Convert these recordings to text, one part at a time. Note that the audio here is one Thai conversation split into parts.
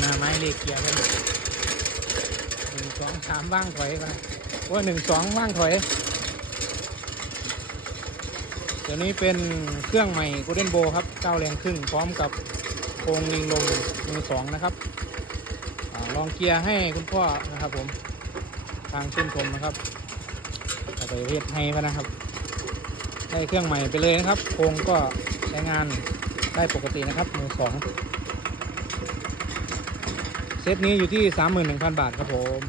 หน้าไม่เลขเกียร์กันหนึ่งสองสามว่างถอยมาว่าหนึ่งสองว่างถอย เดี๋ยวนี้เป็นเครื่องใหม่ Golden Bow ครับเก้าแรงครึ่งพร้อมกับโครงลิงลมมือสองนะครับอลองเกียร์ให้คุณพ่อนะครับผม ทางชื่นชมนะครับไปเรียดให้พะนะครับ ได้เครื่องใหม่ไปเลยนะครับโครงก็ใช้งานได้ปกตินะครับมือสอง เซตนี้อยู่ที่ 31,000 บาทครับผม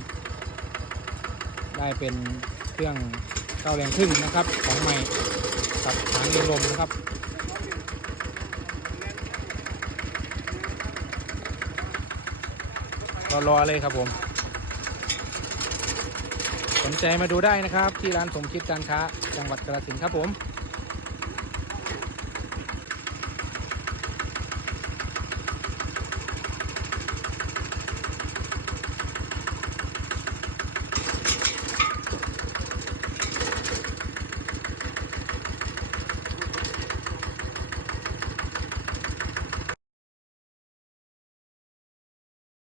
ได้เป็นเครื่องเก้าแรงครึ่งนะครับ ของใหม่กับหางเรือลมนะครับรอรอเลยครับผม สนใจมาดูได้นะครับ ที่ร้านสมคิดการค้าจังหวัดกระสินครับผม